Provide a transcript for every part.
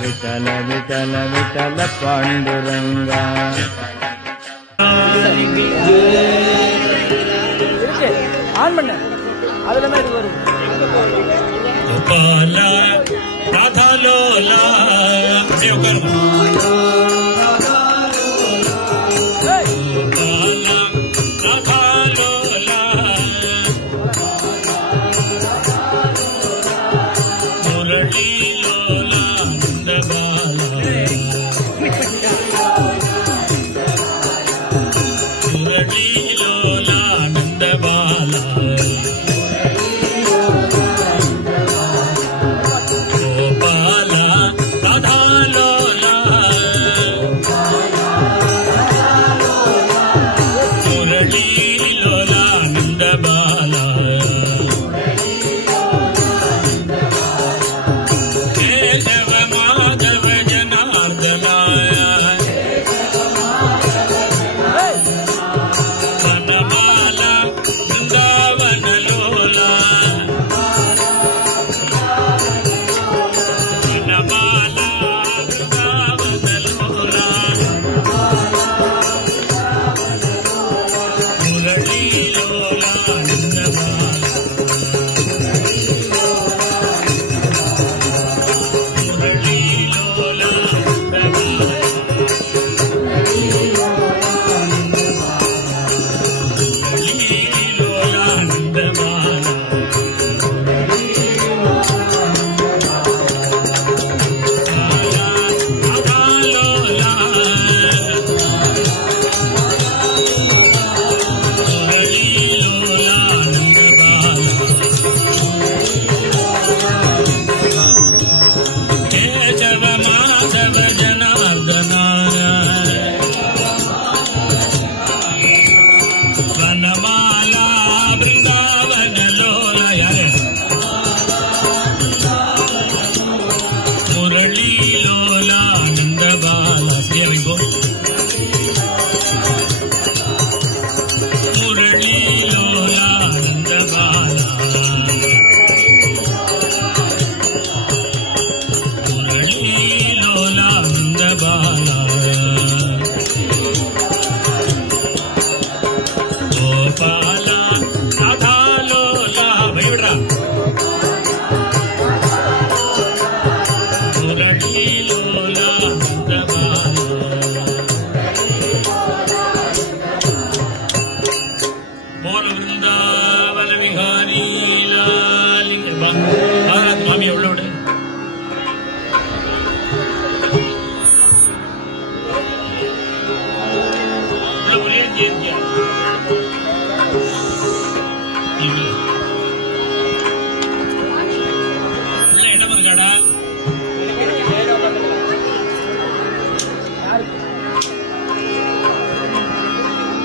Vitthal Vitthal Vitthal Panduranga on பண்ண அதுல தான் இது வரும். கோபால ராதா லோலா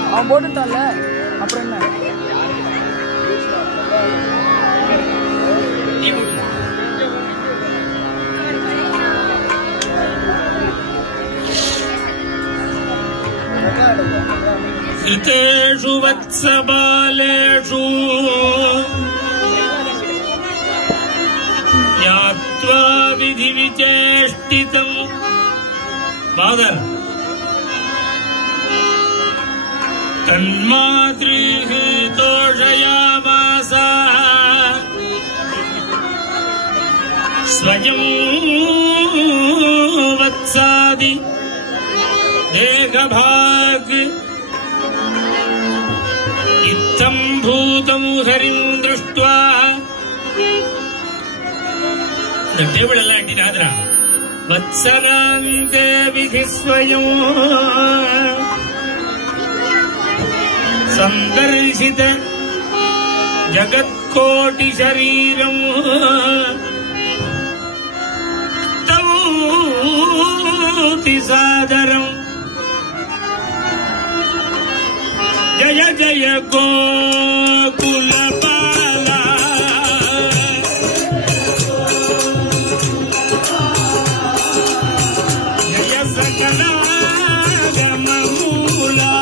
அவன் போட்டுட்டான்ல அப்புறம் என்ன ऋतेषु वत्सबालेषु यात्वा विधिविचेष्टितम् फादर तन्मातृः तोषयामास स्वयं वत्सादि देहभाग इत्थं भूतं हरिं दृष्ट्वा இந்த டேபிள் எல்லாம் அட்டினாதரா வத்சராந்தே விதி ஸ்வயம் சந்தர்சித ஜகத்கோட்டி சரீரம் தௌதி சாதரம் जय जय गोकुल बाला जय सकला गमूला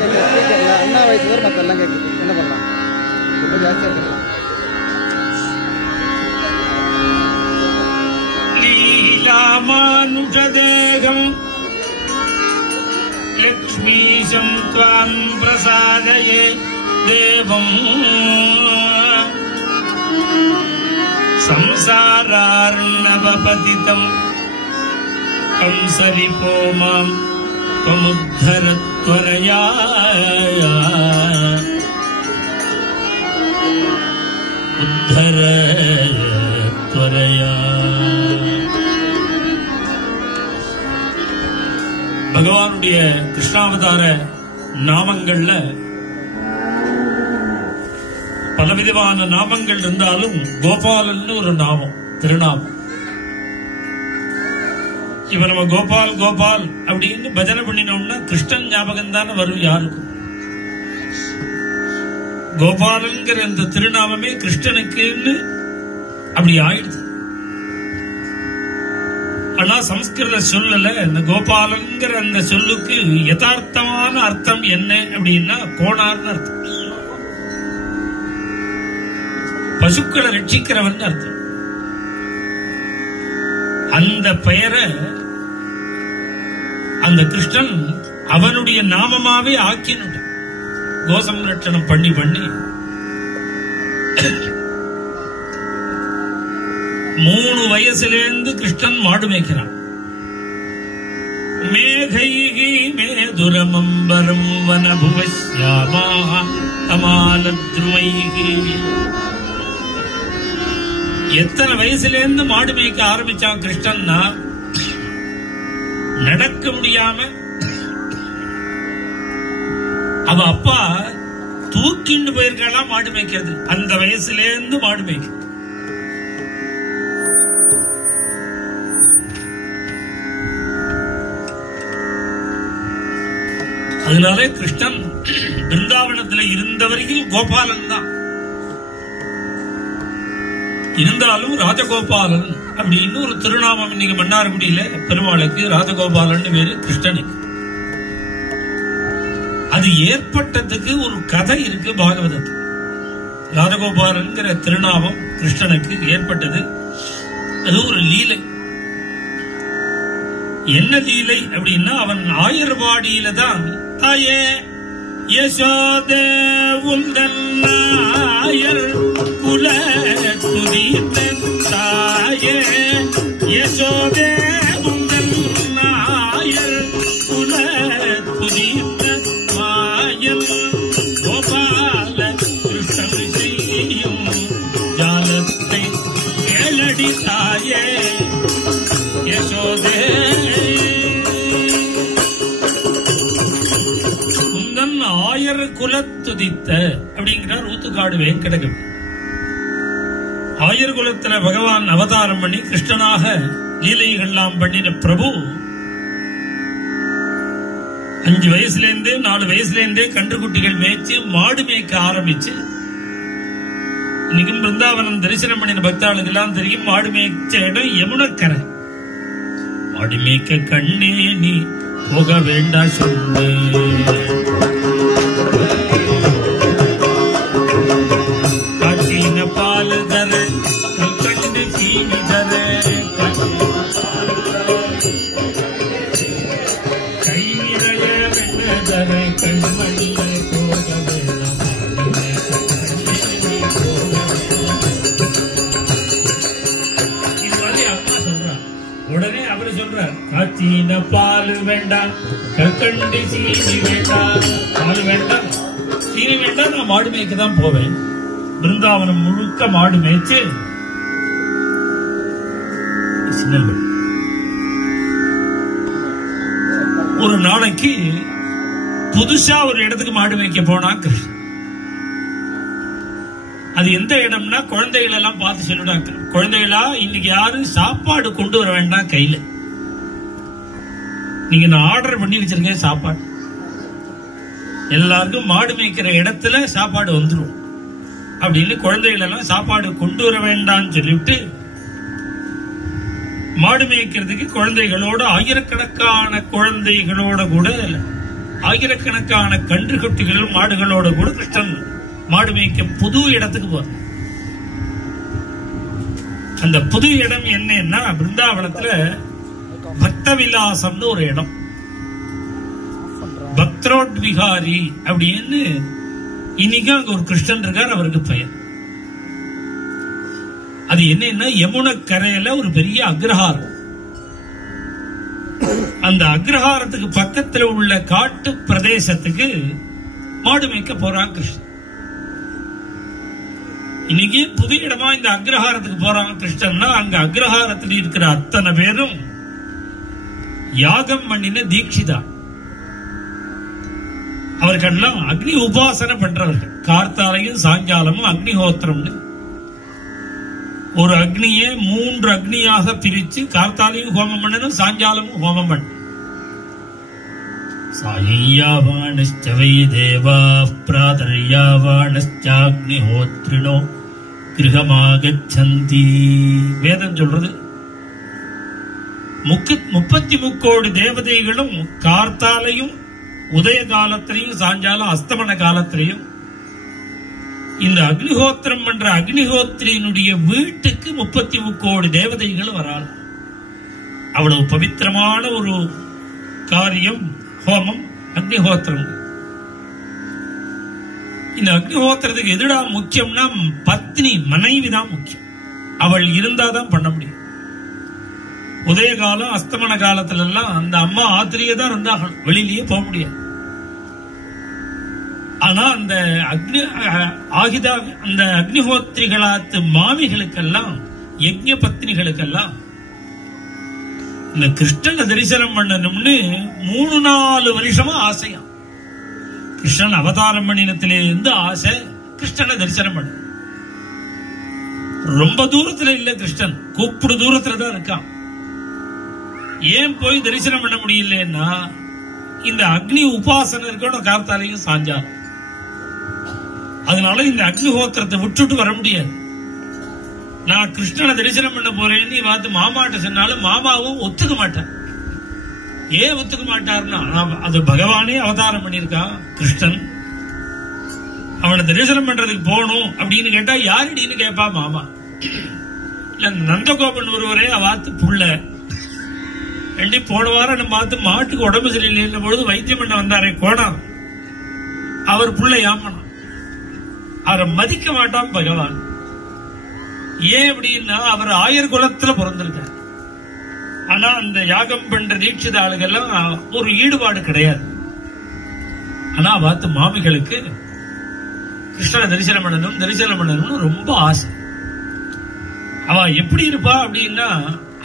கேட்கல அண்ணா வயசு வரை மற்றெல்லாம் கேட்குது. என்ன பண்ணலாம்? ரொம்ப ஜாஸ்தியாக இருக்கு. லீலாமானுஷதேகம் லக்ஷ்மீஷம் த்வாம் பிரசாதயே தேவம் संसारार्णवपतितम् कंसलिपो माम् त्वमुद्धर त्वरया उद्धर त्वरया. பகவானுடைய கிருஷ்ணாவதார நாமங்கள்ல பலவிதமான நாமங்கள் இருந்தாலும் கோபாலன் ஒரு நாமம், திருநாமம். இப்ப நம்ம கோபால் கோபால் அப்படின்னு பஜனை பண்ணினோம்னா கிருஷ்ணன் ஞாபகம் தானே வரும் யாருக்கும். கோபாலன்கிற அந்த திருநாமமே கிருஷ்ணனுக்குன்னு அப்படி ஆயிடுது. ஆனா சம்ஸ்கிருத சொல்லல இந்த கோபாலன்கிற அந்த சொல்லுக்கு யதார்த்தமான அர்த்தம் என்ன அப்படின்னா கோணார்னு அர்த்தம். பசுக்களை ரட்சிக்கிறவன் அர்த்தம். அந்த பெயரை அந்த கிருஷ்ணன் அவனுடைய நாமமாவே ஆக்கினுட்டான். கோசம்ரட்சணம் பண்ணி பண்ணி 3 வயசுலேருந்து கிருஷ்ணன் மாடு மேய்க்கிறான். மேகைகி மேதுரமம்பரம் வனபுவஸ்யாமா தமாலத்ருமைகி. எத்தனை வயசுலேருந்து மாடு மேய்க்க ஆரம்பிச்சான் கிருஷ்ணன்னா, நடக்க முடியாம அவ அப்பா தூக்கிண்டு போயிருக்கலாம் மாடு மேய்க்கிறது. அந்த வயசுலேருந்து மாடு மேய்க்க. அதனால கிருஷ்ணன் பிருந்தாவனத்தில் இருந்த வரைக்கும் கோபாலன் தான். இருந்தாலும் ராஜகோபாலன் அப்படின்னு ஒரு திருநாமம் இன்னைக்கு மன்னார்குடியில பெருமாளுக்கு ராஜகோபாலன் பேரு, கிருஷ்ணனுக்கு. அது ஏற்பட்டதுக்கு ஒரு கதை இருக்கு பாகவதத்துக்கு. ராஜகோபாலன்கிற திருநாமம் கிருஷ்ணனுக்கு ஏற்பட்டது. அது ஒரு லீலை. என்ன லீலை அப்படின்னா, அவன் ஆயர்வாடியில தான் தாயே யசோதே உந்தன் நாயர் குல துதித்த தாயே யசோதே உந்தன் நாயர் குல துதித்த மாயன் கோபால கிருஷ்ணன் செய்யும் ஜாலத்தை கேளடி தாயே யசோதே. உந்தன் ஆயர் குலத்துதித்த அப்படிங்கிறார் ஊத்துக்காடு வெங்கடகவி. ஆயர் குலத்துல பகவான் அவதாரம் பண்ணி கிருஷ்ணனாக லீலைகள்லாம் பண்ணின பிரபு 5 வயசுலேருந்தே 4 வயசுலேருந்தே கன்றுக்குட்டிகள் மேய்ச்சி மாடு மேய்க்க ஆரம்பிச்சு, இன்னைக்கும் பிருந்தாவனம் தரிசனம் பண்ணின பக்தாளுக்கு எல்லாம் தெரியும், மாடு மேய்ச்ச இடம் யமுனக்கரை. மாடு மேய்க்க கண்ணே நீ போக வேண்டாம் சொல்லு, காய்ச்சின பால் தர கல்கண்டு சீனி தர கை நிறைய வெண்ண தர கண்மணிய போக வேண்டாம். இது மாதிரி அம்மா சொல்றான். உடனே அவரு சொல்றார், காய்ச்சின பால் வேண்டாம், கற்கண்டு சீனி வேண்டாம். பால் வேண்டாம், சீனி வேண்டாம், நான் மாடு மேய்க்க தான் போவேன். பிருந்தாவனம் முழுக்க மாடு மேய்ச்சு ஒரு நாளைக்கு புதுசா ஒரு இடத்துக்கு மாடு மேய்க்க போனா கிருஷ்ணன். அது எந்த இடம்னா, குழந்தைகள் எல்லாம் பார்த்து சொல்லிடாங்க, குழந்தைகளா இன்னைக்கு யாரும் சாப்பாடு கொண்டு வர வேண்டாம் கையில, நீங்க நான் ஆர்டர் பண்ணி வச்சிருக்கேன் சாப்பாடு, எல்லாருக்கும் மாடு மேய்க்கிற இடத்துல சாப்பாடு வந்துடும் அப்படின்னு குழந்தைகள் எல்லாம் சாப்பாடு கொண்டு வர வேண்டாம்னு சொல்லிவிட்டு மாடு மேய்க்கிறதுக்கு குழந்தைகளோட, ஆயிரக்கணக்கான குழந்தைகளோட கூட ஆயிரக்கணக்கான கன்று குட்டிகள் மாடுகளோட கூட கிருஷ்ணன் மாடு மேய்க்க புது இடத்துக்கு போற. அந்த புது இடம் என்னன்னா பிருந்தாவனத்துல பக்த விலாசம்னு ஒரு இடம். பக்தரோட் விகாரி அப்படின்னு இன்னைக்கு அங்க ஒரு கிருஷ்ணன் இருக்கார், அவருக்கு பெயர். அது என்னன்னா யமுனை கரையில ஒரு பெரிய அக்ரஹாரம். அந்த அக்ரஹாரத்துக்கு பக்கத்துல உள்ள காட்டு பிரதேசத்துக்கு மாடு மேய்க்க போறான் கிருஷ்ணன். இன்னைக்கு புது இடமா இந்த அக்ரஹாரத்துக்கு போறாங்க கிருஷ்ணன்னா, அங்க அக்ரஹாரத்தில் இருக்கிற அத்தனை பேரும் யாகம் பண்ணின தீட்சிதா. அவர்கள்லாம் அக்னி உபாசனை பண்றவர்கள். கார்த்தாலையும் சாயங்காலமும் அக்னிஹோத்திரம்னு ஒரு அக்னியை 3 அக்னியாக பிரிச்சு கார்த்தாலையும் ஹோமம் பண்ணணும், சாயங்காலமும் ஹோமம் பண்ண. சாயையாவாணஸ்சவை தேவா பிராதர்யாவாணஸ்சாக்னிஹோத்ரிணோ கிருஹமாகச்சந்தி. வேதம் சொல்றது 33 தேவதைகளும் கார்த்தாலையும் உதய காலத்திலையும் சாயங்காலம் அஸ்தமன காலத்திலையும் இந்த அக்னிஹோத்திரம் பண்ற அக்னிஹோத்திரியினுடைய வீட்டுக்கு 33 தேவதைகள் வராள். அவ்வளவு பவித்திரமான ஒரு காரியம் ஹோமம் அக்னிஹோத்திரம். இந்த அக்னிஹோத்திரத்துக்கு எதுடா முக்கியம்னா பத்னி மனைவி தான் முக்கியம். அவள் இருந்தாதான் பண்ண முடியும். உதய காலம் அஸ்தமன காலத்துல எல்லாம் அந்த அம்மா ஆத்திரியே தான் இருந்தார்கள், வெளியிலேயே போக முடியாது. ஆனா அந்த அந்த அக்னிஹோத்திரிகளாத்து மாமிகளுக்கெல்லாம் யஜ்ஞ பத்னிகளுக்கெல்லாம் இந்த கிருஷ்ணனை தரிசனம் பண்ணணும்னு 3-4 வருஷமா ஆசையா. கிருஷ்ணன் அவதாரம் பண்ணினத்திலே இருந்து ஆசை கிருஷ்ணனை தரிசனம் பண்ண. ரொம்ப தூரத்துல இல்ல, கிருஷ்ணன் கூப்பிடு தூரத்துல தான் இருக்கான். ஏன் போய் தரிசனம் பண்ண முடியலன்னா இந்த அக்னி உபாசனை இருக்கணும் கார்த்தாலையும் சாயங்காலம். அதனால இந்த அக்னிஹோத்திரத்தை விட்டுட்டு வர முடியாது. நான் கிருஷ்ணனை தரிசனம் பண்ண போறேன்னு பார்த்து மாமாட்ட சொன்னாலும் மாமாவும் ஒத்துக்க மாட்டார். ஏன் ஒத்துக்க மாட்டார்னா அது பகவானே அவதாரம் பண்ணிருக்கான் கிருஷ்ணன். அவனை தரிசனம் பண்றதுக்கு போகணும் அப்படின்னு கேட்டா யாருடின்னு கேட்பா மாமா. இல்ல நந்தகோபன் ஒருவரே பார்த்து புள்ள ரெண்டி போன வாரம் நம்ம பார்த்து மாட்டுக்கு உடம்பு சரியில்லை பொழுது வைத்தியம் பண்ண வந்தாரே கோணம், அவர் புள்ள யாமனா அவரை மதிக்க மாட்டான் பகவான். ஏன் அப்படின்னா அவர் ஆயர் குலத்துல பிறந்திருக்கார். ஆனா அந்த யாகம் பண்ற தீட்சித ஆளுகெல்லாம் ஒரு ஈடுபாடு கிடையாது. ஆனா பார்த்து மாமிகளுக்கு கிருஷ்ணனை தரிசனம் பண்ணணும்னு ரொம்ப ஆசை. அவ எப்படி இருப்பா அப்படின்னா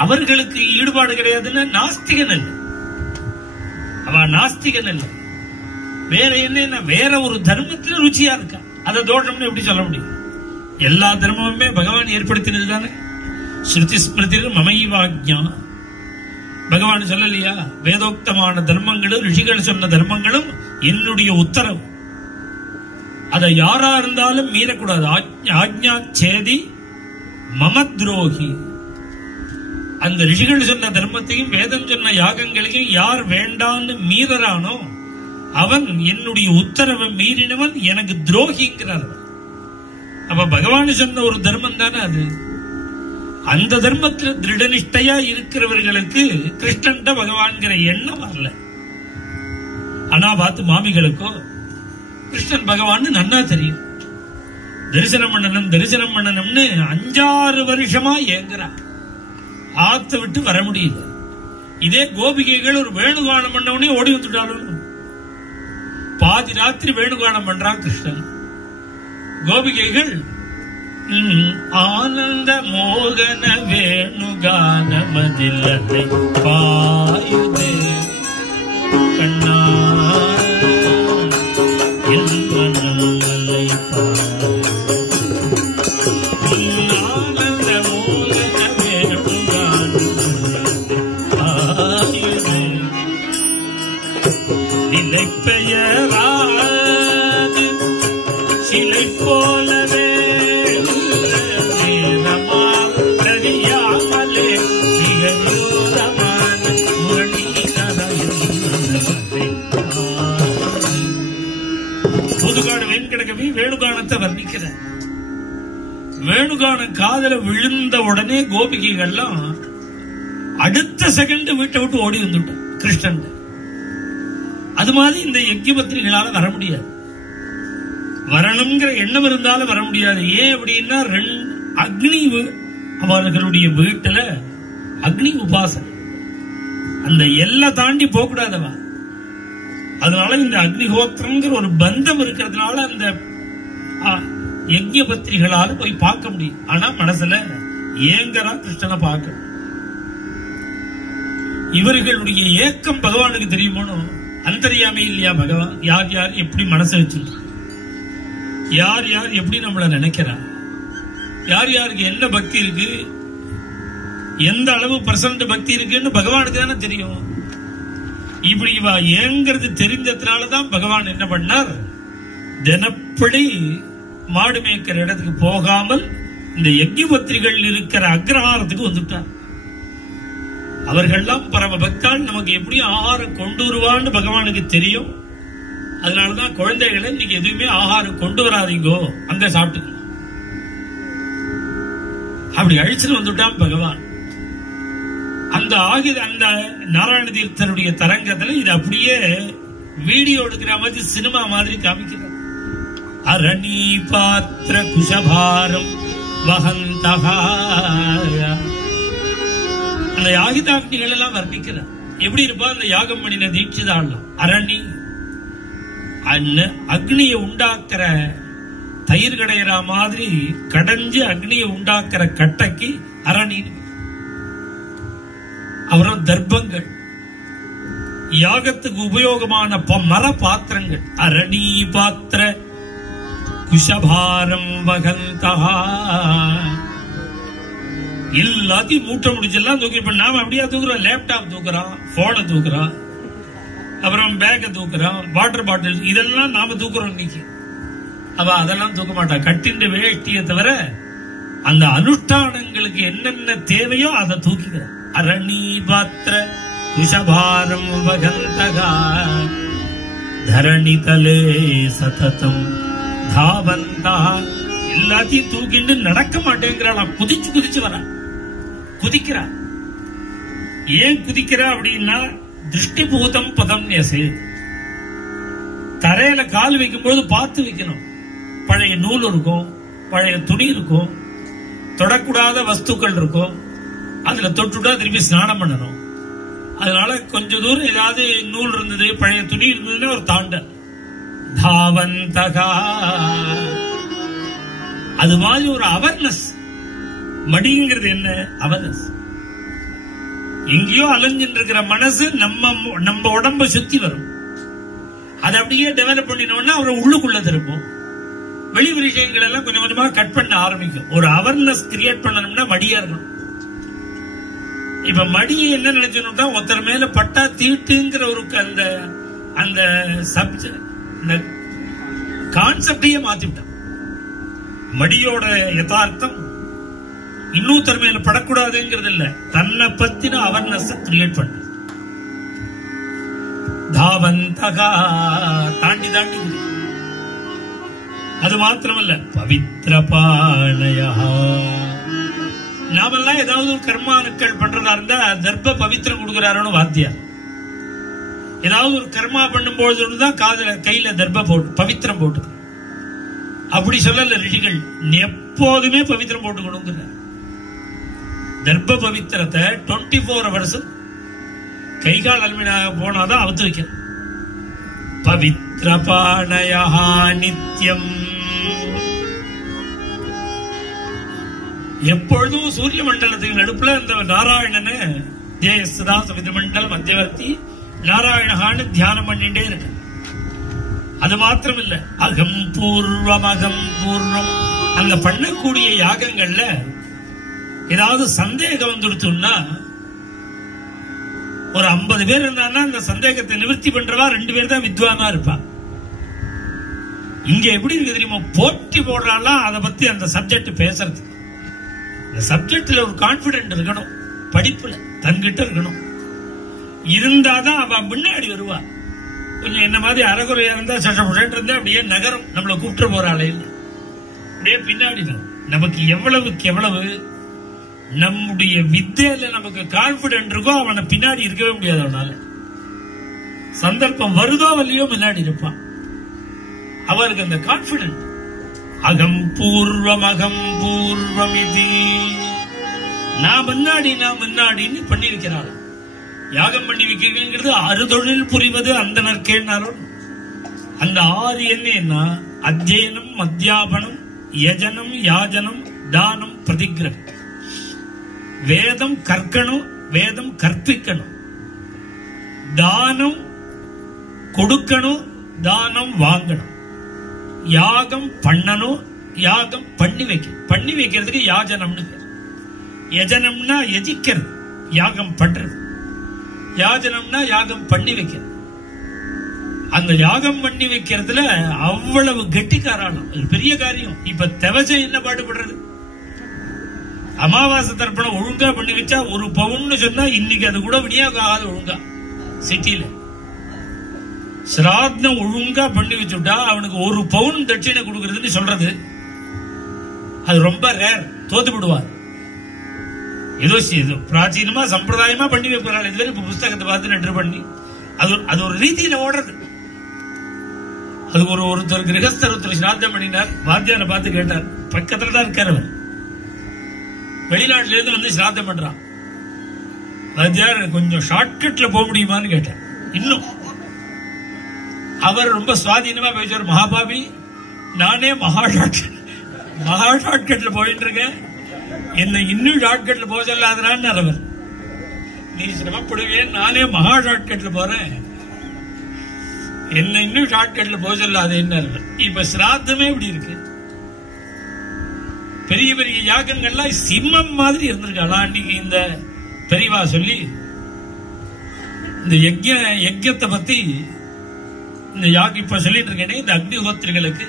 அவர்களுக்கு ஈடுபாடு கிடையாதுன்னு நாஸ்திகன் அல்ல. அவ நாஸ்திகன் அல்ல, வேற என்ன வேற ஒரு தர்மத்துல ருச்சியா இருக்கா. அதை தோஷம்னு எப்படி சொல்ல முடியும்? எல்லா தர்மமுமே பகவான் ஏற்படுத்தினது தானே. ஸ்ருதி ஸ்மிருதி மமைவாக்ஞா. பகவான் சொல்லலையா, வேதோக்தமான தர்மங்களும் ரிஷிகள் சொன்ன தர்மங்களும் என்னுடைய உத்தரவு. அதை யாரா இருந்தாலும் மீறக்கூடாது. ஆக்ஞா சேதி மம துரோகி. அந்த ரிஷிகள் சொன்ன தர்மத்தையும் வேதம் சொன்ன யாகங்களையும் யார் வேண்டான்னு மீறறானோ அவன் என்னுடைய உத்தரவை மீறினவன் எனக்கு துரோகிங்கிறார். அப்ப பகவான் சொன்ன ஒரு தர்மம் தானே அது. அந்த தர்மத்துல திருடனிஷ்டையா இருக்கிறவர்களுக்கு கிருஷ்ணன்ட பகவான்கிற எண்ணம் வரல. ஆனா பார்த்து மாமிகளுக்கோ கிருஷ்ணன் பகவான் நன்னா தெரியும். தரிசனம் பண்ணணும்னு 5-6 வருஷமா ஏங்குறா. ஆத்த விட்டு வர முடியல. இதே கோபிகைகள் ஒரு வேணுகானம் பண்ணவனே ஓடி வந்துட்டாலும். பாதி ராத்திரி வேணுகானம் பண்றான் கிருஷ்ணன். கோபிகைகள் ஆனந்த மோகன வேணுகானமதில்லை பாயுதே கண்ணா ஆனந்த மோகன வேணுகானமதில்லை நிலை பெயராது சிலை போலவே சுடுகாடு வெங்கடகவி வேணுகானத்தை வர்ணிக்கிறார். வேணுகான காதல விழுந்த உடனே கோபிகைகள்லாம் அடுத்த செகண்ட் வீட்டை விட்டு ஓடி வந்துட்டான் கிருஷ்ணன். அது மாதிரி இந்த யஜ்ஞபத்னிகளால வர முடியாது. வரணுங்கிற எண்ணம் இருந்தாலும் வர முடியாது. ஏன் அப்படின்னா அக்னி அவர்களுடைய வீட்டுல அக்னி உபாசனை அந்த எல்லை தாண்டி போக கூடாதவா. அதனால இந்த அக்னிஹோத்திரங்கிற ஒரு பந்தம் இருக்கிறதுனால அந்த யஜ்ஞபத்னிகளால போய் பார்க்க முடியும். ஆனா மனசுல ஏங்கரா கிருஷ்ணனை பார்க்க. இவர்களுடைய ஏக்கம் பகவானுக்கு தெரியுமோ? அந்தரியாமை இல்லையா பகவான்? யார் யார் எப்படி மனசை வச்சிருக்க, யார் யார் எப்படி நம்மள நினைக்கிறா, யார் யாருக்கு என்ன பக்தி இருக்கு, எந்த அளவு % பக்தி இருக்குன்னு பகவானுக்கு தானே தெரியும். இப்படி இவா ஏங்கிறது தெரிஞ்சதுனாலதான் பகவான் என்ன பண்ணார், தினப்படி மாடு மேய்க்கிற இடத்துக்கு போகாமல் இந்த யஜ்ஞபத்னிகள் இருக்கிற அக்ரஹாரத்துக்கு வந்துட்டார். அவர்கள்லாம் பரம பக்தால் நமக்கு எப்படி ஆகாரம் கொண்டு வருவான்னு பகவானுக்கு தெரியும். அதனாலதான் குழந்தைகளை நீங்க எதுவுமே ஆகாரம் கொண்டு வராதீங்கோ, அங்க சாப்பிட்டு அப்படி அழிச்சுட்டு வந்துட்டான் பகவான். அந்த அந்த நாராயண தீர்த்தருடைய தரங்கத்துல இது அப்படியே வீடியோ எடுக்கிற மாதிரி சினிமா மாதிரி காமிக்கிறார். அரணி பாத்திர குஷபாரம் வகந்தகா அந்த யாகிதாக்னிகள் எல்லாம் வர்ணிக்கிறார். எப்படி இருப்பா அந்த யாகம் பண்ணின தீட்சிதாள்லாம். அரணி அக்னியை உண்டாக்குற தயிர் கடையிற மாதிரி கடைஞ்சு அக்னியை உண்டாக்குற கட்டைக்கு அரணி. அப்புறம் தர்ப்பங்கள், யாகத்துக்கு உபயோகமான மர பாத்திரங்கள். அரணி பாத்திர குஷபாரம் வகந்தகா எல்லாத்தையும் மூட்டை முடிச்செல்லாம் தூக்கி. இப்ப நாம அப்படியே தூக்குறோம், லேப்டாப் தூக்குறோம், போனை தூக்குறோம், அப்புறம் பேக்கை தூக்குறோம், வாட்டர் பாட்டில், இதெல்லாம் நாம தூக்குறோம் இன்னைக்கு. அவ அதெல்லாம் தூக்க மாட்டா. கட்டின்ற வேஷ்டியை தவிர அந்த அனுஷ்டானங்களுக்கு என்னென்ன தேவையோ அதை தூக்கிக்கிறார். அரணி பாத்திர குஷபாரம் வகந்தகா தரணி தலே சததம் தாவந்தா எல்லாத்தையும் தூக்கிட்டு நடக்க மாட்டேங்கிறாள். குதிச்சு குதிச்சு வரா, குதிக்கிறா. ஏன் குதிக்கிறா அப்படின்னா திருஷ்டிபூதம் பதம் நெசே. தரையில கால் வைக்கும் போது பார்த்து வைக்கணும். பழைய நூல் இருக்கும், பழைய துணி இருக்கும், தொடக்கூடாத வஸ்துக்கள் இருக்கும், அதுல தொட்டுட்டா திருப்பி ஸ்நானம் பண்ணணும். அதனால கொஞ்ச தூரம் ஏதாவது நூல் இருந்தது, பழைய துணி இருந்ததுன்னா ஒரு தாண்ட தாவந்தகா. அது மாதிரி ஒரு அவர்னஸ். மடிங்கிறது என்ன? அவர்னஸ். எங்கேயோ அலைஞ்சிட்டு இருக்கிற மனசு நம்ம உடம்ப சுத்தி வரும். அதை அப்படியே டெவலப் பண்ணினோம்னா அவர் உள்ளுக்குள்ள திரும்பும். வெளி விஷயங்கள் எல்லாம் கொஞ்சம் கொஞ்சமா கட் பண்ண ஆரம்பிக்கும். ஒரு அவர்னஸ் கிரியேட் பண்ணணும்னா மடியா இருக்கணும். இப்ப மடியை என்ன நினைச்சோம்னா ஒருத்தர் மேல பட்டா தீட்டுங்கிற ஒரு அந்த கான்செப்டையே மாத்திவிட்டான். மடியோட யதார்த்தம் இன்னொருத்தர் மேல படக்கூடாதுங்கிறது இல்ல, தன்னை பத்தின அவர்னஸ் கிரியேட் பண்ண. தாவந்தகா தாண்டி தாண்டி. அது மாத்திரமல்ல, பவித்ரபாணயா. நாமெல்லாம் ஏதாவது ஒரு கர்மானுக்கள் பண்றதா இருந்தா தர்ப்ப பவித்திரம் கொடுக்கிறாரோன்னு வாத்தியார். ஏதாவது ஒரு கர்மா பண்ணும் பொழுதுதான் காதல கையில தர்ப்ப போட்டு பவித்திரம் போட்டு. அப்படி சொல்லல ரிஷிகள், எப்போதுமே பவித்திரம் போட்டு கொடுங்க. தர்ப்ப பவித்திரத்தை 24 hours கைகால் அல்மினாக போனாதான் அவுத்து வைக்க. பவித்ரபாணயா நித்யம். எப்பொழுதும் சூரிய மண்டலத்துக்கு நடுப்புல இந்த நாராயணனு ஜெயசுதா சவித மண்டல் மத்தியவர்த்தி நாராயணகான்னு தியானம் பண்ணிட்டே இருக்கு. அது மாத்திரம் இல்ல, அகம் பூர்வம் அகம் பூர்வம். அங்க பண்ணக்கூடிய யாகங்கள்ல ஏதாவது சந்தேகம் வந்துடுத்துன்னா ஒரு 50 பேர் இருந்தான்னா அந்த சந்தேகத்தை நிவர்த்தி பண்றவா 2 பேர் தான் வித்வானா இருப்பா. இங்க எப்படி இருக்கு தெரியுமா? போட்டி போடுறாலாம் அதை பத்தி அந்த சப்ஜெக்ட் பேசுறது. இந்த சப்ஜெக்ட்ல ஒரு கான்பிடென்ட் இருக்கணும், படிப்புல தன்கிட்ட இருக்கணும். இருந்தாதான் அவன் முன்னாடி வருவா. கொஞ்சம் என்ன மாதிரி அறகுறையா இருந்தா சட்டப்பட்டு இருந்தா அப்படியே நகரம் நம்மளை கூப்பிட்டு போற ஆளையில் அப்படியே பின்னாடி தான். நமக்கு எவ்வளவுக்கு எவ்வளவு நம்முடைய வித்தையில நமக்கு கான்பிடன்ட் இருக்கோ அவனை பின்னாடி இருக்கவே முடியாது. அவனால சந்தர்ப்பம் வருதோ வரலையோ முன்னாடி இருப்பான். அவருக்கு அந்த கான்பிடன்ட். அகம் பூர்வம் இது நான் முன்னாடின்னு பண்ணி வைக்கிறாள். யாகம் பண்ணி வைக்கிறது அறுதொழில் புரிவது அந்த நற்கேனாலும் அந்த 6 என்ன அத்தியனம், அத்தியாபனம், யஜனம், யாஜனம், தானம், பிரதிகிரகம். வேதம் கற்கணும், வேதம் கற்பிக்கணும், தானம் கொடுக்கணும், தானம் வாங்கணும், யாகம் பண்ணணும், யாகம் பண்ணி வைக்கிறதுக்கு யாஜனம்னு பேர். யஜனம்னா யஜிக்கிறது, யாகம் பண்றது. யாஜனம்னா யாகம் பண்ணி வைக்கிறது. அந்த யாகம் பண்ணி வைக்கிறதுல அவ்வளவு கெட்டிக்காராலும் பெரிய காரியம். இப்ப தெவசம் என்ன பாடுபடுறது? அமாவாசை தர்ப்பணம் ஒழுங்கா பண்ணி வச்சா 1 பவுன்னு சொன்னா இன்னைக்கு அது கூட விநியோகம் ஆகாது. ஒழுங்கா சிட்டியில சிராத்தம் ஒழுங்கா பண்ணி வச்சுட்டா அவனுக்கு 1 பவுன் தட்சிணை கொடுக்கறதுன்னு சொல்றது அது ரொம்ப ரேர். தோத்து விடுவார். ஏதோ பிராச்சீனமா சம்பிரதாயமா பண்ணி வைக்கிறாள். இதுவரை இப்ப புஸ்தகத்தை பார்த்து நெற்று பண்ணி அது ஒரு ரீதியில ஓடுறது. அது ஒருத்தர் கிரகஸ்தர் ஒருத்தர் சிராத்தம் பண்ணினார். வாத்தியாரை பார்த்து கேட்டார். பக்கத்துல தான் இருக்கார் அவர். வெளிநாட்டுல இருந்து வந்து சிராத்தம் பண்றான். வாத்தியார் கொஞ்சம் ஷார்ட்கட்ல போக முடியுமான்னு கேட்டார். இன்னும் அவர் ரொம்ப சுவாதீனமா பேசுவார். மகாபாபி, நானே மகா ஷார்ட்கட்ல போயிட்டு இருக்கேன், என்ன இன்னும் ஷார்ட்கட்ல போக சொல்லாதான்னு அவர். நீ சிரமப்படுவே, நானே மகா ஷார்ட்கட்ல போறேன், என்ன இன்னும் ஷார்ட்கட்ல போக சொல்லாதேன்னு. இப்ப சிராத்தமே இப்படி இருக்கு. பெரிய பெரிய யாகங்கள்லாம் சிம்மம் மாதிரி இருந்திருக்காளா? அன்னைக்கு இந்த பெரியவா சொல்லி இந்த யஜ்யத்தை பத்தி இந்த யாகம் இப்ப சொல்லிட்டு இருக்கேனே, இந்த அக்னிஹோத்திரிகளுக்கு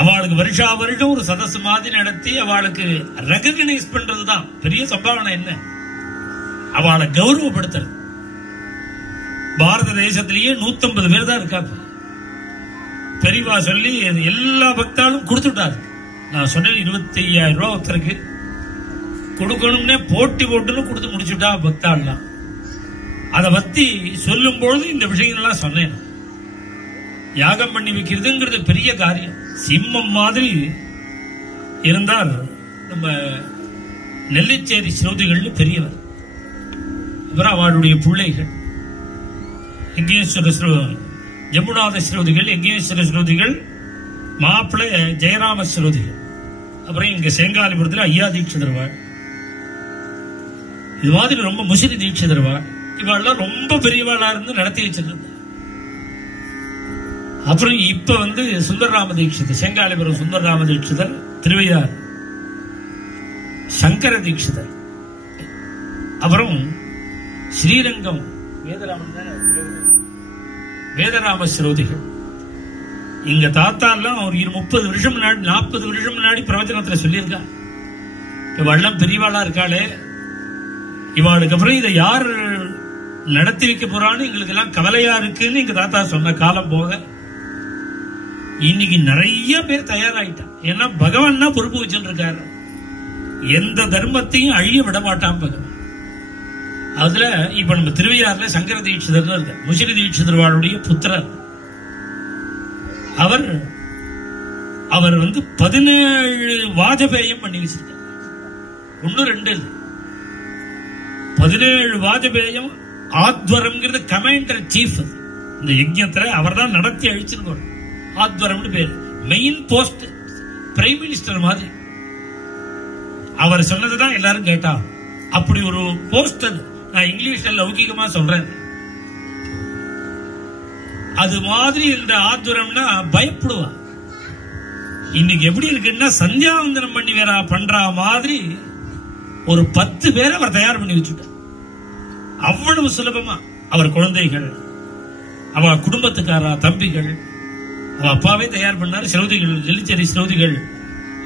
அவளுக்கு வருஷா வருடம் ஒரு சதசு மாதிரி நடத்தி அவளுக்கு ரெகக்னைஸ் பண்றதுதான் பெரிய சம்பாவனை. என்ன அவளை கௌரவப்படுத்துறது. பாரத தேசத்திலேயே 150 பேர் தான் இருக்காங்க. பெரியவா சொல்லி எல்லா பக்தாலும் கொடுத்துட்டாரு. நான் சொன்னேன் 25,000 ரூபாய் ஒருத்தருக்கு கொடுக்கணும்னே போட்டுன்னு கொடுத்து முடிச்சுட்டா பக்தாள்லாம். அதை பத்தி சொல்லும் பொழுது இந்த விஷயங்கள்லாம் சொன்னேன். யாகம் பண்ணி வைக்கிறதுங்கிறது பெரிய காரியம். சிம்மம் மாதிரி இருந்தார் நம்ம நெல்லிச்சேரி ஸ்ரோதிகள் பெரியவர். அப்புறம் அவளுடைய பிள்ளைகள் யஜ்ஞேஸ்வர ஜமுநாத ஸ்ரோதிகள், யஜ்ஞேஸ்வர ஸ்ரோதிகள், மாப்பிள்ளை ஜெயராம ஸ்ரோதிகள். அப்புறம் இங்க செங்காலிபுரத்தில் ஐயா தீட்சிதர்வாள். இது மாதிரி ரொம்ப முசிறி தீட்சிதர்வாள். இவாள்லாம் ரொம்ப பெரியவாளா இருந்து நடத்தி வச்சிருந்த. அப்புறம் இப்ப வந்து சுந்தரராம தீட்சிதர், செங்காலிபுரம் சுந்தரராம தீட்சிதர், திருவையார் சங்கர தீட்சிதர், அப்புறம் ஸ்ரீரங்கம் வேதராம ஸ்ரோதிகள். இங்க தாத்தா எல்லாம் ஒரு 30 வருஷம் முன்னாடி 40 வருஷம் முன்னாடி பிரவச்சனத்துல சொல்லியிருக்கா. இவெல்லாம் பெரியவாளா இருக்காளே, இவாளுக்கு அப்புறம் இதை யார் நடத்தி வைக்க போறான்னு எங்களுக்கு எல்லாம் கவலையா இருக்குன்னு எங்க தாத்தா சொன்ன காலம் போக இன்னைக்கு நிறைய பேர் தயாராயிட்டான். ஏன்னா பகவான் தான் பொறுப்பு வச்சுட்டு இருக்காரு. எந்த தர்மத்தையும் அழிய விட மாட்டான் பகவான். அதுல இப்ப நம்ம திருவையாறுல சங்கர தீட்சிதர் இருக்க, முசிறி தீட்சிதர்வாளுடைய புத்திரர். அவர் வந்து 17 வாஜபேயம் பண்ணி வச்சிருக்கார். 1 2 17 வாஜபேயம். ஆத்வரம்ங்கிறது கமாண்டர் சீஃப். இந்த யஜ்ஞத்துல அவர் தான் நடத்தி அழிச்சிருக்கோம். ஆத்வரம்னு பேரு. மெயின் போஸ்ட் பிரைம் மினிஸ்டர் மாதிரி. அவர் சொன்னதுதான் எல்லாரும் கேட்டா. அப்படி ஒரு போஸ்ட். நான் இங்கிலீஷ்ல லௌகிகமா சொல்றேன். அது மாதிரி இந்த ஆத்வரம்னா பயப்படுவா. இன்னைக்கு எப்படி இருக்குன்னா சந்தியாவந்தனம் பண்ணி வேற பண்ற மாதிரி ஒரு 10 பேரை அவர் தயார் பண்ணி வச்சுட்டார். அவ்வளவு சுலபமா. அவர் குழந்தைகள், அவ குடும்பத்துக்காரா, தம்பிகள், அவ அப்பாவே தயார் பண்ணார். ஸ்ரோதிகள், நெல்லிச்சேரி ஸ்ரோதிகள்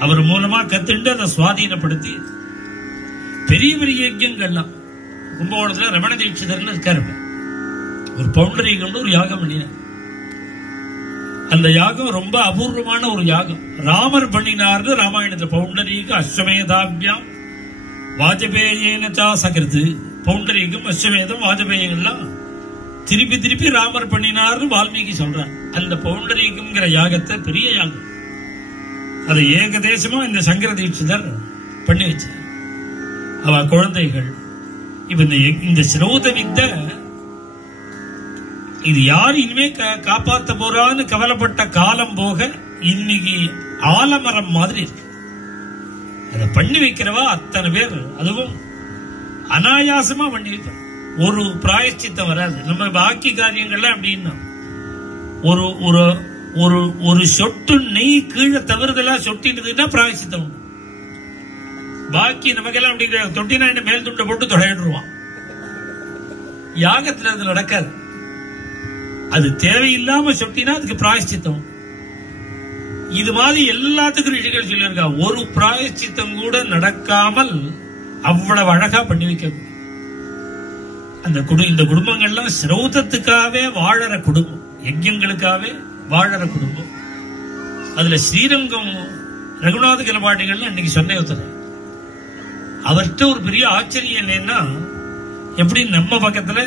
அவர் மூலமா கத்துண்டு அதை சுவாதீனப்படுத்தி பெரிய பெரிய யஜ்ஞங்கள்லாம். கும்பகோணத்துல ரமண தீட்சிதர்னு இருக்காரு. ஒரு பௌண்டரீகம்னு ஒரு யாகம் பண்ணினார். அந்த யாகம் ரொம்ப அபூர்வமான ஒரு யாகம். ராமர் பண்ணினார்னு ராமாயணத்துல பௌண்டரீக அஸ்வமேதாபியாம் வாஜபேயேன சகிருது. பௌண்டரீகம் அஸ்வமேதம் வாஜபேயங்கள்லாம் திருப்பி திருப்பி ராமர் பண்ணினார்னு வால்மீகி சொல்றார். அந்த பௌண்டரீகம்ங்கிற யாகத்தை பெரிய யாகம், அதை ஏகதேசமா இந்த சங்கர தீட்சிதர் பண்ணி வச்சார். அவ குழந்தைகள் இப்ப இந்த ஸ்ரௌத வித்தை இது யாரு இனிமே காப்பாத்த போறான்னு கவலைப்பட்ட காலம் போக இன்னைக்கு ஆலமரம் மாதிரி இருக்கு. அதை பண்ணி வைக்கிறவா அத்தனை பேர், அதுவும் அனாயாசமா பண்ணி வைப்பார். ஒரு பிராயச்சித்தம் வராது. நம்ம பாக்கி காரியங்கள்லாம் அப்படின்னா ஒரு ஒரு ஒரு ஒரு சொட்டு நெய் கீழே தவறுதலா சொட்டினதுன்னா பிராயச்சித்தம் உண்டு. பாக்கி நமக்கெல்லாம் அப்படி தொட்டினா என்ன மேல் துண்டை போட்டு தொடையிடுவான். யாகத்துல அது நடக்காது. அது தேவையில்லாம சொட்டினா அதுக்கு பிராயச்சித்தம். இது மாதிரி எல்லாத்துக்கும் ரிஷிகள் சொல்லியிருக்கா. ஒரு பிராயச்சித்தம் கூட நடக்காமல் அவ்வளவு அழகா பண்ணி வைக்க. அந்த இந்த குடும்பங்கள்லாம் ஸ்ரௌதத்துக்காகவே வாழற குடும்பம், யஜ்யங்களுக்காகவே வாழற குடும்பம். அதுல ஸ்ரீரங்கம் ரகுநாத கிரபாடிகள் அன்னைக்கு சொன்ன ஒருத்தர், அவர்கிட்ட ஒரு பெரிய ஆச்சரியம் என்னன்னா, எப்படி நம்ம பக்கத்துல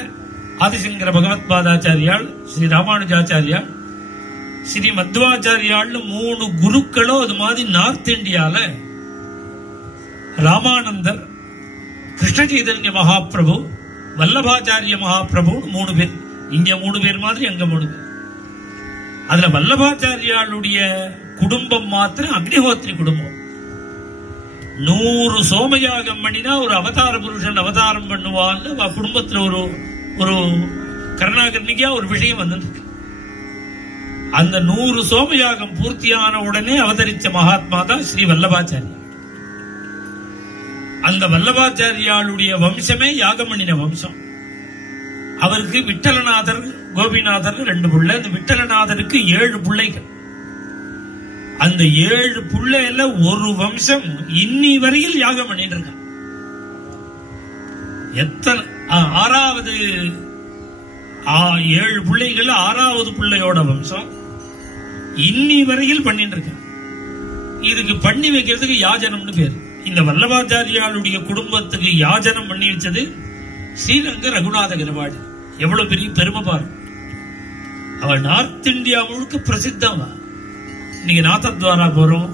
ஆதிசங்கர பகவத் பாதாச்சாரியால், ஸ்ரீ ராமானுஜாச்சாரியால், ஸ்ரீ மத்வாச்சாரியால் 3 குருக்களும் அது மாதிரி நார்த் இந்தியால ராமானந்தர், கிருஷ்ண சைதன்ய மகாபிரபு, வல்லபாச்சாரிய மகாபிரபு 3 பேர். இங்க 3 பேர் மாதிரி அங்க 3 பேர். அதுல வல்லபாச்சாரியாளுடைய குடும்பம் மாத்திரம் அக்னிஹோத்ரி குடும்பம். 100 சோமயாகம் பண்ணினா ஒரு அவதார புருஷன் அவதாரம் பண்ணுவான்னு குடும்பத்துல ஒரு ஒரு கருணாகர்ணிக்கா ஒரு விஷயம் வந்து அந்த 100 சோமயாகம் பூர்த்தியான உடனே அவதரிச்ச மகாத்மா தான் ஸ்ரீ வல்லபாச்சாரியா. அந்த வல்லபாச்சாரியாளுடைய வம்சமே யாகம் பண்ணின வம்சம். அவருக்கு விட்டலநாதர் கோபிநாதர் 2 பிள்ளை. அந்த விட்டலநாதருக்கு 7 பிள்ளைகள். அந்த 7 பிள்ளைல ஒரு வம்சம் இன்னி வரையில் யாகம் பண்ணிட்டு இருக்காங்க. எத்தனை 6வது 7 பிள்ளைகள் 6வது பிள்ளையோட வம்சம் இன்னி வரையில் பண்ணிட்டு இருக்காங்க. இதுக்கு பண்ணி வைக்கிறதுக்கு யாஜனம்னு பேர். இந்த வல்லபாச்சாரியாளுடைய குடும்பத்துக்கு யாஜனம் பண்ணி வச்சது ஸ்ரீரங்க ரகுநாத கிரபாடி. எவ்வளவு பெரிய பெருமை பாரு. அவள் நார்த் இந்தியா முழுக்க பிரசித்தமா. நீங்க நாதத்வாரா போறோம்,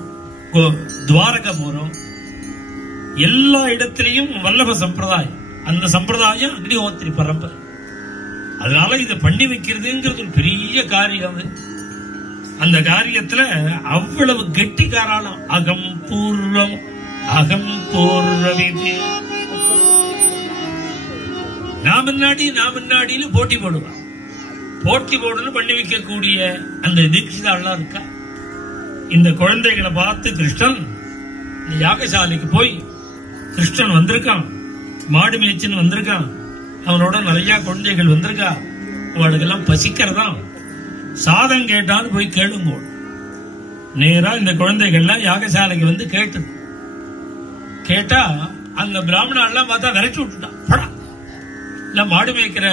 துவாரகா போறோம், எல்லா இடத்திலையும் வல்லப சம்பிரதாயம். அந்த சம்பிரதாயம் அக்னிஹோத்ரி பரம்பரை. அதனால இதை பண்ணி வைக்கிறதுங்கிறது ஒரு பெரிய காரியம். அந்த காரியத்துல அவ்வளவு கெட்டிக்காராலும் அகம் பூர்வம் அகம் பூர்வவிதி நான் முன்னாடின்னு போட்டி போடுவான். போட்டி போடணும் பண்ணி வைக்கக்கூடிய அந்த தீட்சிதாள்லாம் இருக்கா. இந்த குழந்தைகளை பார்த்து கிருஷ்ணன் இந்த யாகசாலைக்கு போய், கிருஷ்ணன் வந்திருக்கான், மாடு மேய்ச்சின்னு வந்திருக்கான், அவனோட நிறைய குழந்தைகள் வந்திருக்கா, அவளுக்கெல்லாம் பசிக்கிறதா, சாதம் கேட்டான்னு போய் கேளுங்க. நேரா இந்த குழந்தைகள்லாம் யாகசாலைக்கு வந்து கேட்டது. கேட்டா அந்த பிராமணாலாம் பார்த்தா விரட்டி விட்டுட்டான். படா இல்ல மாடு மேய்க்கிற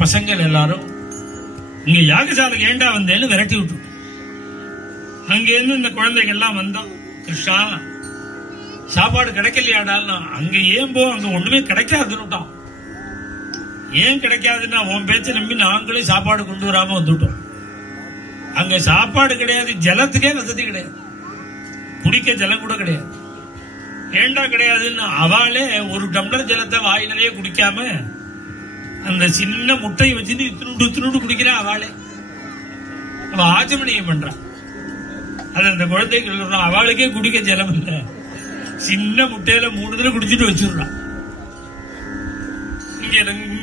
பசங்கள் எல்லாரும் இங்க யாகசாலைக்கு ஏண்டா வந்தேன்னு விரட்டி விட்டு. அங்கிருந்து இந்த குழந்தைகள்லாம் வந்தான். கிருஷ்ணா சாப்பாடு கிடைக்கலையாடான்னா, அங்க ஏன் போ, அங்க ஒண்ணுமே கிடைக்காதுன்னுட்டான். ஏன் கிடைக்காதுன்னா, உன் பேச்ச நம்பி நாங்களும் சாப்பாடு கொண்டு வராம வந்துட்டோம். அங்க சாப்பாடு கிடையாது, ஜலத்துக்கே வசதி கிடையாது, குடிக்க ஜலம் கூட கிடையாது. ஏண்டா கிடையாதுன்னு அவளே ஒரு டம்ளர் ஜலத்தை வாய் நிறைய குடிக்காம அந்த சின்ன முட்டையை வச்சுட்டு இத்தினு குடிக்கிறா. அவளே அவ ஆச்சமணியம் பண்றான். அது அந்த குழந்தைகள் அவளுக்கே குடிக்க ஜலம் இல்ல, சின்ன முட்டையில 3 தடவை குடிச்சிட்டு வச்சுடுறான். இங்க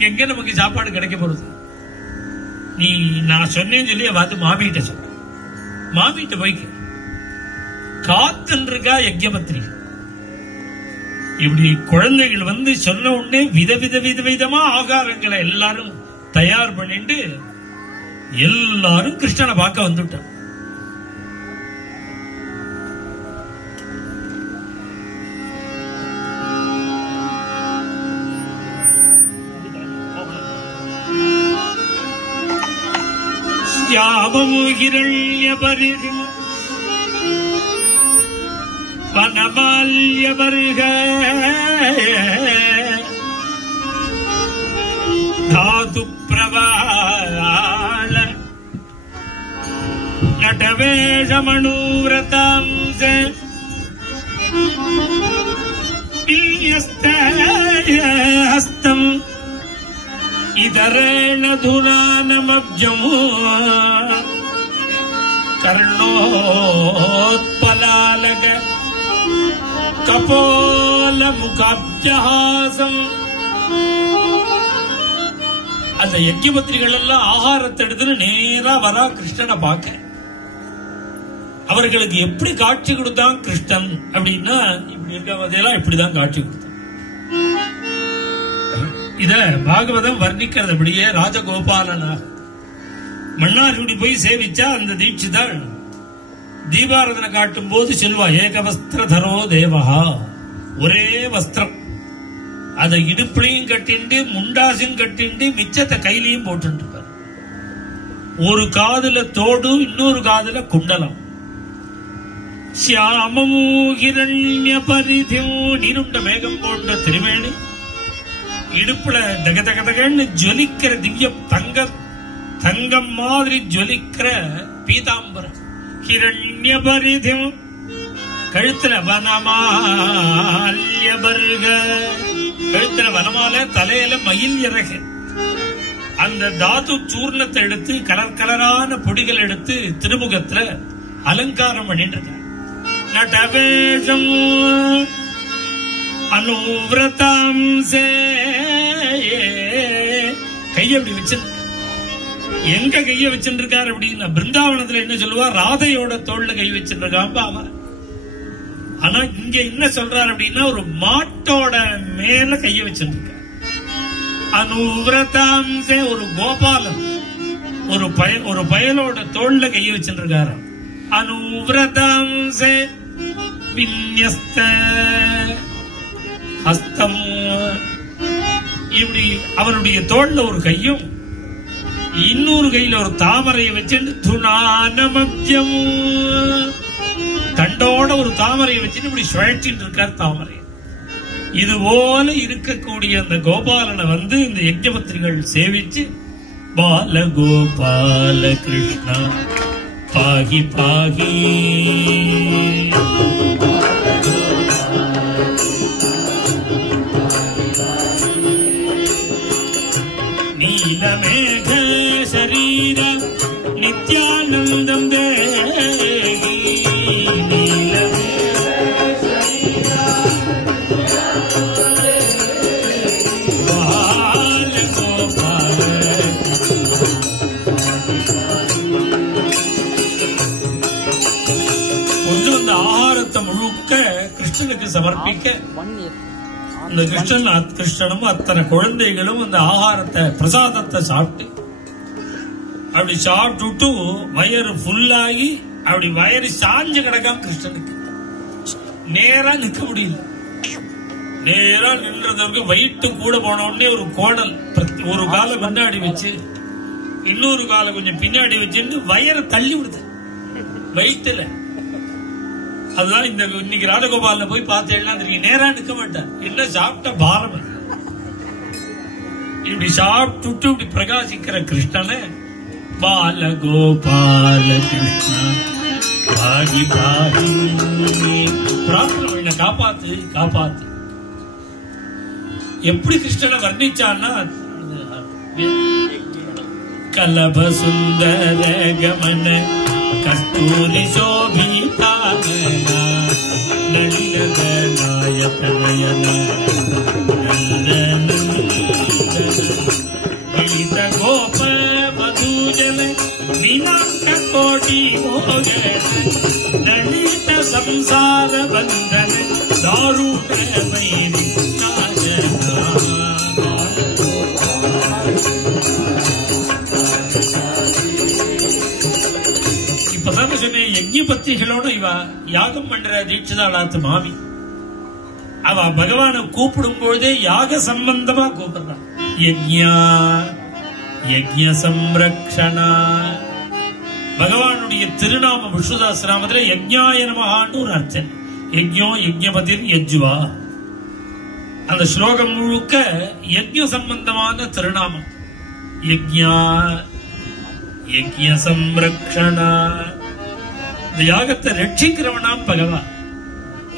எங்க நமக்கு சாப்பாடு கிடைக்க போறது? நீ நான் சொன்னேன்னு சொல்லி பார்த்து மாமிகிட்ட சொன்ன. மாமிகிட்ட போய்க்க காத்துன்னு இருக்கா யஜ்ஞபத்ரிகா. இப்படி குழந்தைகள் வந்து சொன்ன உடனே விதவிதமா ஆகாரங்களை எல்லாரும் தயார் பண்ணிட்டு எல்லாரும் கிருஷ்ணனை பார்க்க வந்துட்டான். श्याममु हिरण्यपरिधिं वनमाल्यवर्ग धातु प्रवाल नटवेशमणुव्रतांस हस्तम् इतरेण धुनानमब्जम् कर्णोत्पलालक கபோலமுகாப்ஜஹாசம். அந்த யஜ்ஞபத்ரிகள் எல்லாம் ஆகாரத்தை எடுத்துன்னு நேரா வரா கிருஷ்ணனை பார்க்க. அவர்களுக்கு எப்படி காட்சி கொடுத்தான் கிருஷ்ணன் அப்படின்னா, இப்படி இருக்க இப்படிதான் காட்சி கொடுத்தான். இத பாகவதம் வர்ணிக்கிறது அப்படியே ராஜகோபாலனா மன்னார்குடி போய் சேவிச்சா அந்த தீட்சிதாள் தீபாரதனை காட்டும் போது செல்வா ஏகவஸ்திரதரோ தேவஹா, ஒரே வஸ்திரம், அதை இடுப்புலையும் கட்டிண்டு முண்டாசும் கட்டிண்டு மிச்சத்தை கையிலையும் போட்டு இருப்பார். ஒரு காதுல தோடு, இன்னொரு காதுல குண்டலம். சியாமமு ஹிரண்ய பரிதிம், நீருண்ட மேகம் போன்ற திருமேனி, இடுப்புல தக தக தகன்னு ஜொலிக்கிற திவ்ய தங்கம் மாதிரி ஜொலிக்கிற பீதாம்பரம். ஹிரண்ய பரிதிம், கழுத்துல வனமால்யபர்க, கழுத்துல வனமால, தலையில மயில் இறக. அந்த தாது சூர்ணத்தை எடுத்து கலர் கலரான பொடிகள் எடுத்து திருமுகத்துல அலங்காரம் பண்ணிட்டு இருக்க. நட்டவேஷம் அனுவிரதாம்சே, கைய அப்படி வச்சு, எங்க கைய வச்சுட்டு இருக்காரு அப்படின்னா, பிருந்தாவனத்துல என்ன சொல்லுவா, ராதையோட தோல்ல கை வச்சுட்டு இருக்கான் பாவா. ஆனா இங்க என்ன சொல்றாரு அப்படின்னா, ஒரு மாட்டோட மேல கைய வச்சுட்டு இருக்காரு. அனுவிரதாம்சே, ஒரு கோபாலன் ஒரு பயலோட தோல்ல கைய வச்சுட்டு இருக்காரு. அனுவிரதாம்சே விந்யஸ்த ஹஸ்தம், இப்படி அவனுடைய தோல்ல ஒரு கையும் இன்னொரு கையில ஒரு தாமரையை வச்சுட்டு துணானமப்ஜம், தண்டோட ஒரு தாமரையை வச்சுட்டு இப்படி சுழற்றிட்டு இருக்கார் தாமரை. இது போல இருக்கக்கூடிய அந்த கோபாலனை வந்து இந்த யஜ்ஞபத்ரிகள் சேவிச்சு, பால கோபால கிருஷ்ணா பாகி பாகி, நீலமேக சரீர நித்யானந்தம் தேகி, ஆகாரத்தை முழுக்க கிருஷ்ணனுக்கு சமர்ப்பிக்க, இந்த கிருஷ்ணனும் அத்தனை குழந்தைகளும் அந்த ஆகாரத்தை பிரசாதத்தை சாப்பிட்டு அப்படி சாப்பிட்டுட்டு வயறு ஃபுல்லாகி அப்படி வயறு சாஞ்சு கிடக்காம கிருஷ்ணனுக்கு நேரா நிக்க முடியல. நேரா நின்றதற்கு வயிற்று கூட போன உடனே ஒரு கோடல், ஒரு காலை முன்னாடி வச்சு இன்னொரு காலை கொஞ்சம் பின்னாடி வச்சுட்டு வயரை தள்ளி விடுது வயிற்றுல. அதுதான் இந்த இன்னைக்கு ராஜகோபால போய் பார்த்தேன்னா தெரியும், நேரா நிக்க மாட்டார், என்ன சாப்பிட்ட பாரம். இப்படி சாப்பிட்டு இப்படி பிரகாசிக்கிற கிருஷ்ணனை பால கோபால கிருஷ்ணா பாகி பாகி, பிரார்த்தனை காப்பாத்து காப்பாத்து. எப்படி கிருஷ்ணனை வர்ணிச்சான்னா, கலப சுந்தர கமன கஸ்தூரி சோபிதானன நளினதனாயதனயன நந்தனந்த கோப மதுஜல வினாக்க கோடி மோகன நளித சம்சார பந்தன தாருண வைரி நாசனா. இப்பதான் சொன்னேன், யஜ்ஞபத்ரிகளோட இவ யாகம் பண்ற தீட்சிதாளாத்து மாமி, அவ பகவான கூப்பிடும் பொழுதே யாக சம்பந்தமா கூப்பிடுறான். யஜ்ஞ சம்ரக்ஷணா, பகவானுடைய திருநாம விஷ்ணுதாசநாமத்துல யஜ்ஞாய நமஹான்னு ஒரு அர்ச்சனை. யஜ்ஞோ யஜ்ஞபதிர் யஜ்வா. அந்த ஸ்லோகம் முழுக்க யஜ்ஞ சம்பந்தமான திருநாமம். யஜ்ஞா யஜ்ஞ சம்ரக்ஷணா. இந்த யாகத்தை ரட்சிக்கிறவனாம் பகவான்.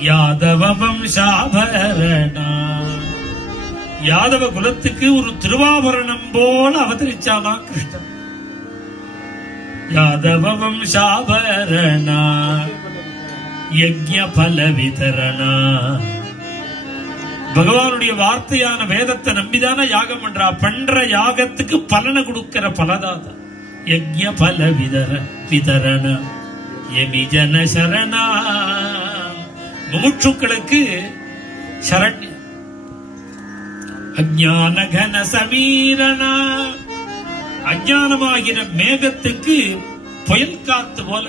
யாதவ வம்சாபரணா. யாதவ குலத்துக்கு ஒரு திருவாபரணம் போல அவதரிச்சானா கிருஷ்ணன். யாதவ வம்சாபரணா யஜ்ஞ பல விதரணா. பகவானுடைய வார்த்தையான வேதத்தை நம்பிதான யாகம் பண்ற யாகத்துக்கு பலனை கொடுக்கிற பலதாதா. யஜ்ஞ பல விதரண யமிஜன சரணா. முமுட்சுக்களுக்கு சரண்ய. அஞ்ஞான கன சமீரணா. அஞ்ஞானமாகிற மேகத்துக்கு புயல் காத்து போல,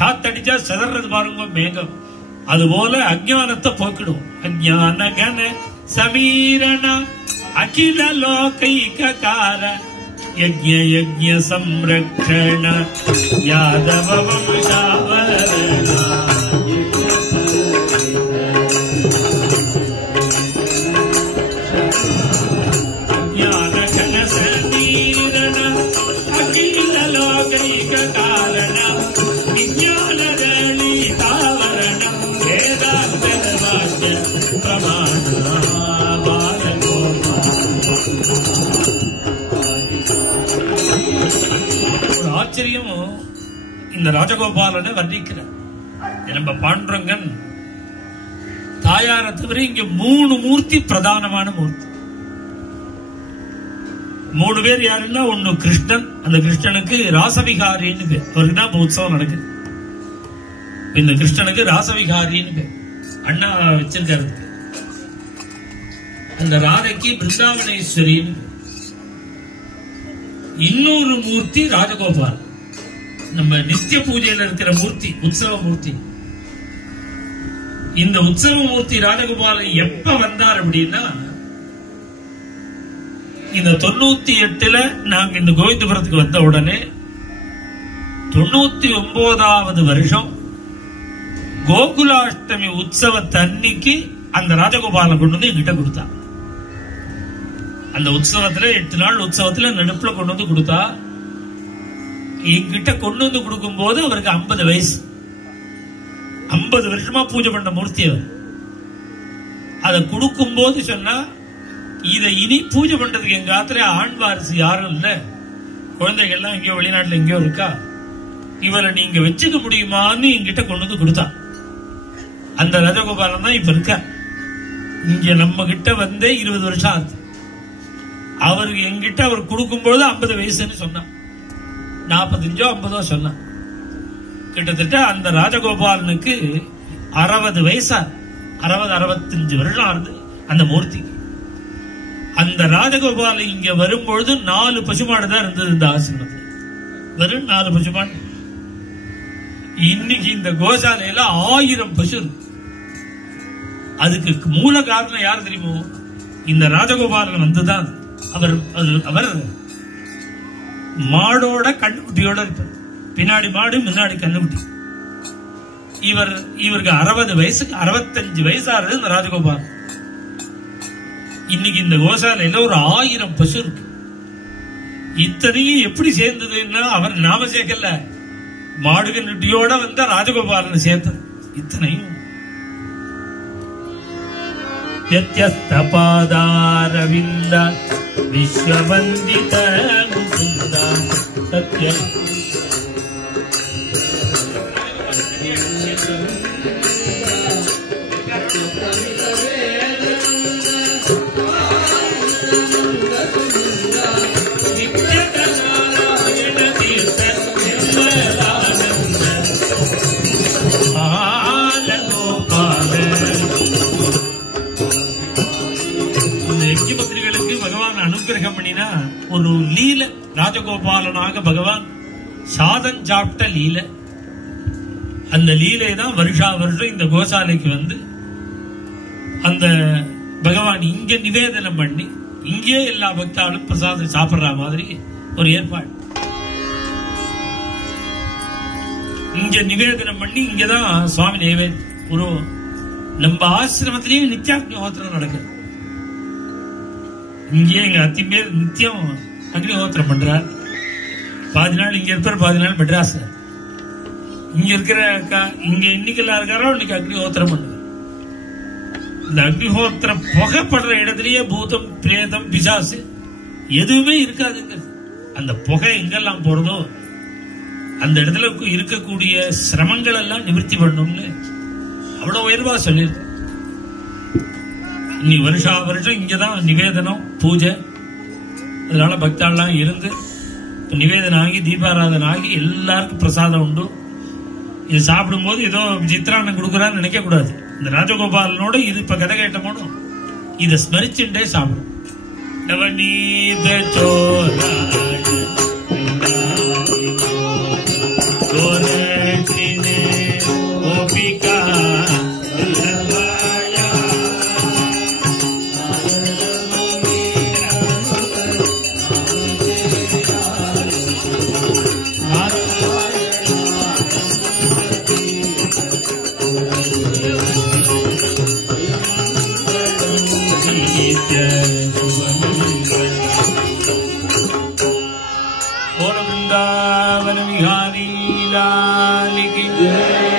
காத்தடிச்சா சிதறது பாருங்க மேகம், அதுபோல அஞ்ஞானத்தை போக்கிடும். அஞ்ஞான கன சமீரண அகில லோகைகார யஜ்ஞ யஜ்ஞ சம்ரக்ஷண யாதவ வம்சாவரண. அஞ்ஞான கன சமீரண அகில லோகைகாரண விஞ்ஞான லலிதாவரண வேதாந்த வாக்கிய பிரமாண பாலகோமா. ஒரு ஆச்சரியம் இந்த ராஜகோபாலனை வர்ணிக்கிறார். நம்ம பாண்டுரங்கன் தாயாரை தவிர இங்க 3 மூர்த்தி பிரதானமான மூர்த்தி. 3 பேர் யாருன்னா, ஒண்ணு கிருஷ்ணன். அந்த கிருஷ்ணனுக்கு ராசவிகாரின்னு பேர். அவருக்கு தான் உற்சவம் நடக்குது. இந்த கிருஷ்ணனுக்கு ராசவிகாரின்னு பேர். அண்ணா வச்சிருக்காரு. அந்த ராதைக்கு பிருந்தாவனேஸ்வரின்னு பேர். இன்னொரு மூர்த்தி ராஜகோபால், நம்ம நித்திய பூஜையில இருக்கிற மூர்த்தி, உற்சவ மூர்த்தி. இந்த உற்சவ மூர்த்தி ராஜகோபாலன் எப்ப வந்தார் அப்படின்னா, இந்த 98 நாங்க இந்த கோவிந்தபுரத்துக்கு வந்த உடனே 99வது வருஷம் கோகுலாஷ்டமி உற்சவத்தன்னைக்கு அந்த ராஜகோபாலன் கொண்டு வந்து என்கிட்ட கொடுத்தா. அந்த உற்சவத்துல 8 நாள் உற்சவத்துல நடுப்புல கொண்டு வந்து கொடுத்தா. என்கிட்ட கொண்டு வந்து கொடுக்கும் போது அவருக்கு 50 வயசு. 50 வருஷமா பூஜை பண்ண மூர்த்தி அவர். அதை கொடுக்கும் போது சொன்னா, இதை இனி பூஜை பண்றதுக்கு எங்க ஆத்திர ஆண் வாரிசு யாரும் இல்ல, குழந்தைகள்லாம் எங்கேயோ வெளிநாட்டுல எங்கேயோ இருக்கா, இவரை நீங்க வச்சுக்க முடியுமான்னு என்கிட்ட கொண்டு வந்து கொடுத்தா. அந்த ராஜகோபாலன் தான் இப்ப இருக்க. இங்க நம்ம கிட்ட வந்து 20 வருஷம் ஆகுது. அவருக்கு எங்கிட்ட அவர் கொடுக்கும்போது 50 வயசுன்னு சொன்னான். 45ஓ 50ஓ சொன்னான். கிட்டத்தட்ட அந்த ராஜகோபாலனுக்கு 60 வயசா, 60-65 வருஷம் ஆகுது அந்த மூர்த்தி. அந்த ராஜகோபாலன் இங்க வரும்பொழுது 4 பசுமாடு தான் இருந்தது இந்த ஆசிரமத்தில். வெறும் 4 பசுமாடு. இன்னைக்கு இந்த கோசாலையில 1000 பசு இருக்கு. அதுக்கு மூல காரணம் யார் தெரியுமோ? இந்த ராஜகோபாலன் வந்துதான். அவர் மாடோட கண்ணுக்குட்டியோட இருப்பார். பின்னாடி மாடு, முன்னாடி கண்ணுக்குட்டி. இவருக்கு 60 வயசுக்கு 65 வயசானது இந்த ராஜகோபாலன். இன்னைக்கு இந்த கோசாலையில ஒரு 1000 பசு இருக்கு. இத்தனையும் எப்படி சேர்ந்ததுன்னா, அவர் நாம சேர்க்கல, மாடு நுட்டியோட வந்த ராஜகோபாலன் சேர்த்தது. இத்தனையும் வித்யஸ்தபாதாரவிந்த விஸ்வவந்தித முகுந்த சத்யம் அனுகிரகம் பண்ணினா ஒரு லீல. ராஜகோபாலனாக பகவான் சாதம் சாப்பிட்ட லீல. அந்த லீலை தான் வருஷா வருஷம் இந்த கோசாலைக்கு வந்து அந்த பகவான் இங்க நிவேதனம் பண்ணி இங்கே எல்லா பக்தாலும் பிரசாதம் சாப்பிடுற மாதிரி ஒரு ஏற்பாடு. இங்க நிவேதனம் பண்ணி இங்கதான் சுவாமி நைவேத்தியம். ஒரு நம்ம ஆசிரமத்திலேயே நித்தியாக்னிஹோத்திரம் நடக்குது. இங்கே எங்க அத்தி பேர் நித்தியம் அக்னிஹோத்திரம் பண்றார். பாதி நாள் இங்க இருப்பார், பாதி நாள் மெட்ராஸ். இங்க இருக்கிற இங்க இன்னைக்கெல்லாம் இருக்காரோ இன்னைக்கு அக்னிஹோத்திரம் பண்ணுது. இந்த அக்னிஹோத்திர புகைப்படுற இடத்துலயே பூதம், பிரேதம், பிசாசு எதுவுமே இருக்காதுங்க. அந்த புகை எங்கெல்லாம் போறதோ அந்த இடத்துல இருக்கக்கூடிய சிரமங்கள் எல்லாம் நிவர்த்தி பண்ணணும்னு அவ்வளவு உயர்வா சொல்லியிருக்கு. இனி வருஷா வருஷம் இங்கதான் நிவேதனம், பூஜை. அதனால பக்தாலாம் இருந்து நிவேதனம் ஆகி தீபாராதனை ஆகி எல்லாருக்கும் பிரசாதம் உண்டு. இது சாப்பிடும் போது ஏதோ சித்திராண்ணன் கொடுக்குறான்னு நினைக்க கூடாது. இந்த ராஜகோபாலனோட இது இப்ப கதை கேட்டமோனோ இதை ஸ்மரிச்சுட்டே சாப்பிடும். நவநீத கோபிகா वृंदावन विहारी लाल की जय।